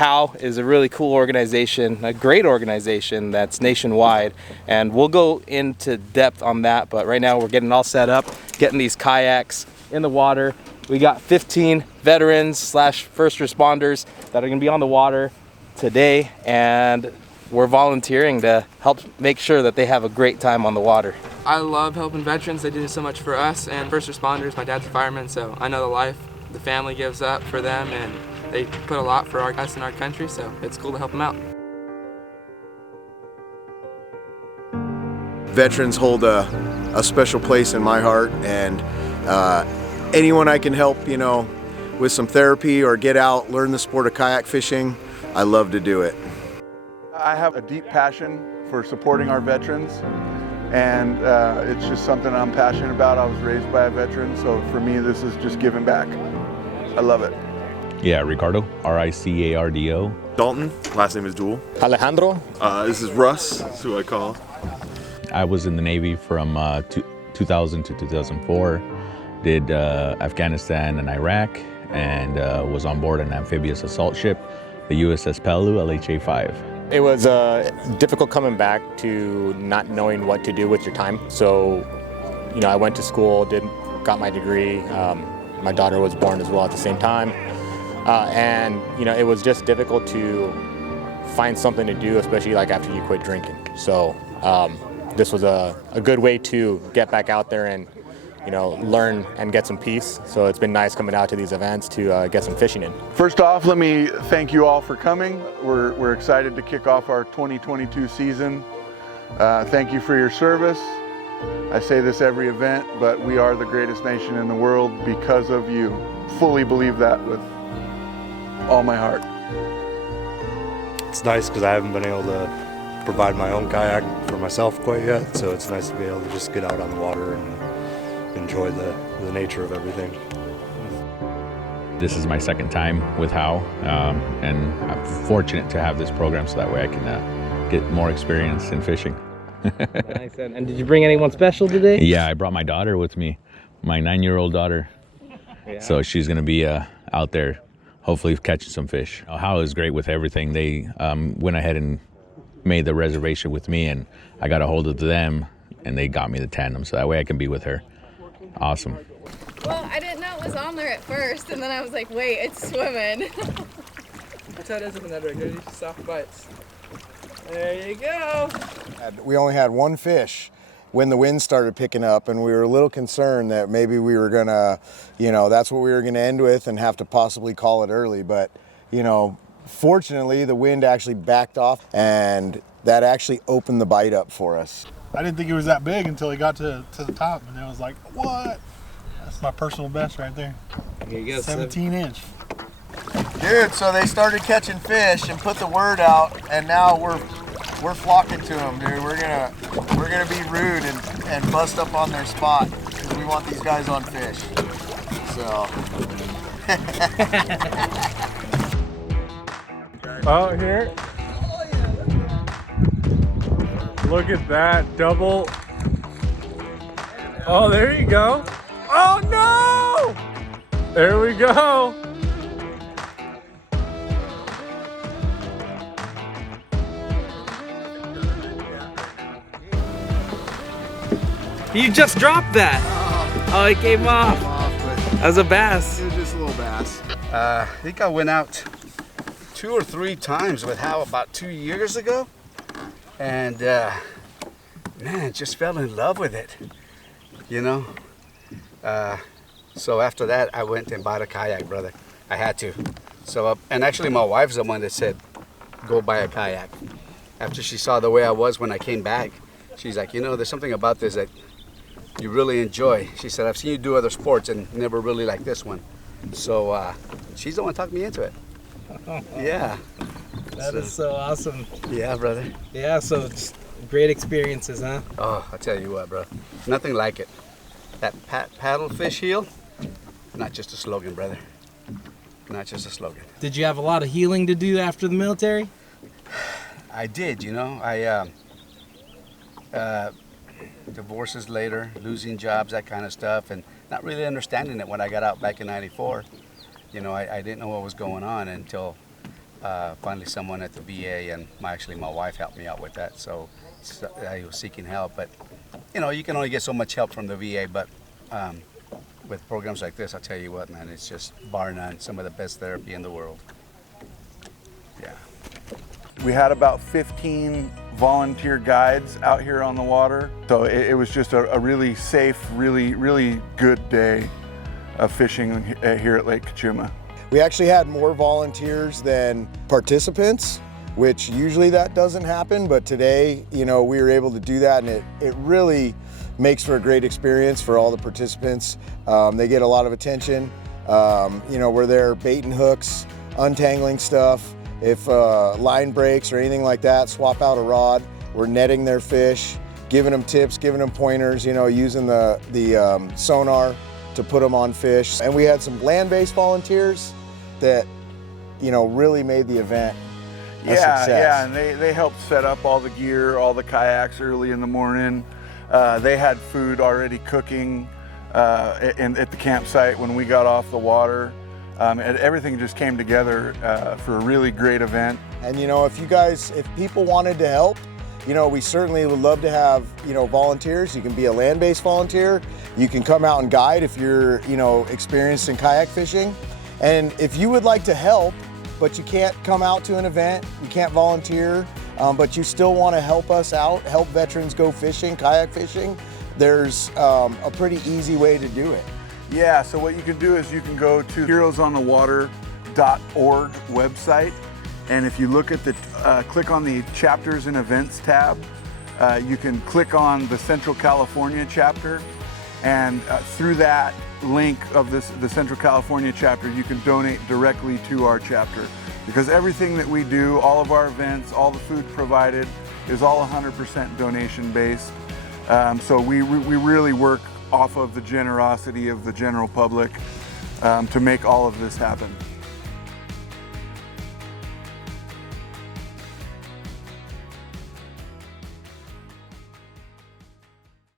HOW is a really cool organization, a great organization that's nationwide, and we'll go into depth on that, but right now we're getting all set up, getting these kayaks in the water. We got 15 veterans slash first responders that are gonna be on the water today, and we're volunteering to help make sure that they have a great time on the water. I love helping veterans. They do so much for us and first responders. My dad's a fireman, so I know the life the family gives up for them, and they put a lot for us in our country, so it's cool to help them out. Veterans hold a special place in my heart, and anyone I can help, you know, with some therapy or get out, learn the sport of kayak fishing, I love to do it. I have a deep passion for supporting our veterans, and it's just something I'm passionate about. I was raised by a veteran, so for me this is just giving back. I love it. Yeah, Ricardo, R-I-C-A-R-D-O. Dalton, last name is Jewel. Alejandro. This is Russ, that's who I call. I was in the Navy from 2000 to 2004, did Afghanistan and Iraq, and was on board an amphibious assault ship, the USS Palu LHA-5. It was difficult coming back to not knowing what to do with your time. So, you know, I went to school, got my degree. My daughter was born as well at the same time. And, you know, it was just difficult to find something to do, especially like after you quit drinking. So this was a good way to get back out there and, you know, learn and get some peace. So it's been nice coming out to these events to get some fishing in. First off, let me thank you all for coming. We're excited to kick off our 2022 season. Thank you for your service. I say this every event, but we are the greatest nation in the world because of you. Fully believe that with all my heart. It's nice because I haven't been able to provide my own kayak for myself quite yet, so it's nice to be able to just get out on the water and enjoy the nature of everything. This is my second time with HOW, and I'm fortunate to have this program so that way I can get more experience in fishing. Nice. And did you bring anyone special today? Yeah, I brought my daughter with me, my 9-year-old daughter. Yeah. So she's gonna be out there hopefully catching some fish. HOW is great with everything. They went ahead and made the reservation with me, and I got a hold of them, and they got me the tandem so that way I can be with her. Awesome. Well, I didn't know it was on there at first, and then I was like, wait, it's swimming. That's how it is in the net right here, these soft bites. There you go. We only had one fish when the wind started picking up, and we were a little concerned that maybe we were gonna, you know, that's what we were gonna end with and have to possibly call it early. But, you know, fortunately the wind actually backed off, and that actually opened the bite up for us. I didn't think it was that big until it got to the top, and I was like, what? That's my personal best right there. Here you go. 17-inch. Dude, so they started catching fish and put the word out, and now we're flocking to them, dude. We're gonna be rude and bust up on their spot because we want these guys on fish. So. Oh, here. Look at that double. Oh, there you go. Oh no! There we go. You just dropped that. Oh, it came off. That was a bass. It was just a little bass. I think I went out 2 or 3 times with HOW about 2 years ago. And man, just fell in love with it, you know. So after that, I went and bought a kayak, brother. I had to. So, and actually my wife's the one that said, go buy a kayak. After she saw the way I was when I came back, she's like, you know, there's something about this that you really enjoy. She said, I've seen you do other sports and never really like this one. So she's the one talking me into it. Yeah. That is so awesome. Yeah, brother. Yeah, so it's great experiences, huh? Oh, I'll tell you what, bro. Nothing like it. That paddle fish heel, not just a slogan, brother. Not just a slogan. Did you have a lot of healing to do after the military? I did, you know. Divorces later, losing jobs, that kind of stuff, and not really understanding it when I got out back in '94. You know, I didn't know what was going on until finally someone at the VA, and actually my wife helped me out with that. So I was seeking help, but you know, you can only get so much help from the VA, but with programs like this, I'll tell you what, man, it's just bar none, some of the best therapy in the world. Yeah. We had about 15 volunteer guides out here on the water. So it was just a really safe, really good day of fishing here at Lake Cachuma. We actually had more volunteers than participants, which usually that doesn't happen, but today, you know, we were able to do that, and it really makes for a great experience for all the participants. They get a lot of attention. You know, we're there baiting hooks, untangling stuff. If line breaks or anything like that, swap out a rod. We're netting their fish, giving them tips, giving them pointers, you know, using the sonar to put them on fish. And we had some land-based volunteers that, you know, really made the event a success. Yeah, and they helped set up all the gear, all the kayaks early in the morning. They had food already cooking at the campsite when we got off the water. And everything just came together for a really great event. And you know, if people wanted to help, you know, we certainly would love to have, you know, volunteers. You can be a land-based volunteer. You can come out and guide if you're, you know, experienced in kayak fishing. And if you would like to help, but you can't come out to an event, you can't volunteer, but you still want to help us out, help veterans go fishing, kayak fishing, there's a pretty easy way to do it. Yeah, so what you can do is you can go to heroesonthewater.org website, and if you look at the, click on the chapters and events tab, you can click on the Central California chapter, and through that link of the Central California chapter, you can donate directly to our chapter. Because everything that we do, all of our events, all the food provided, is all 100% donation based. So we really work off of the generosity of the general public to make all of this happen.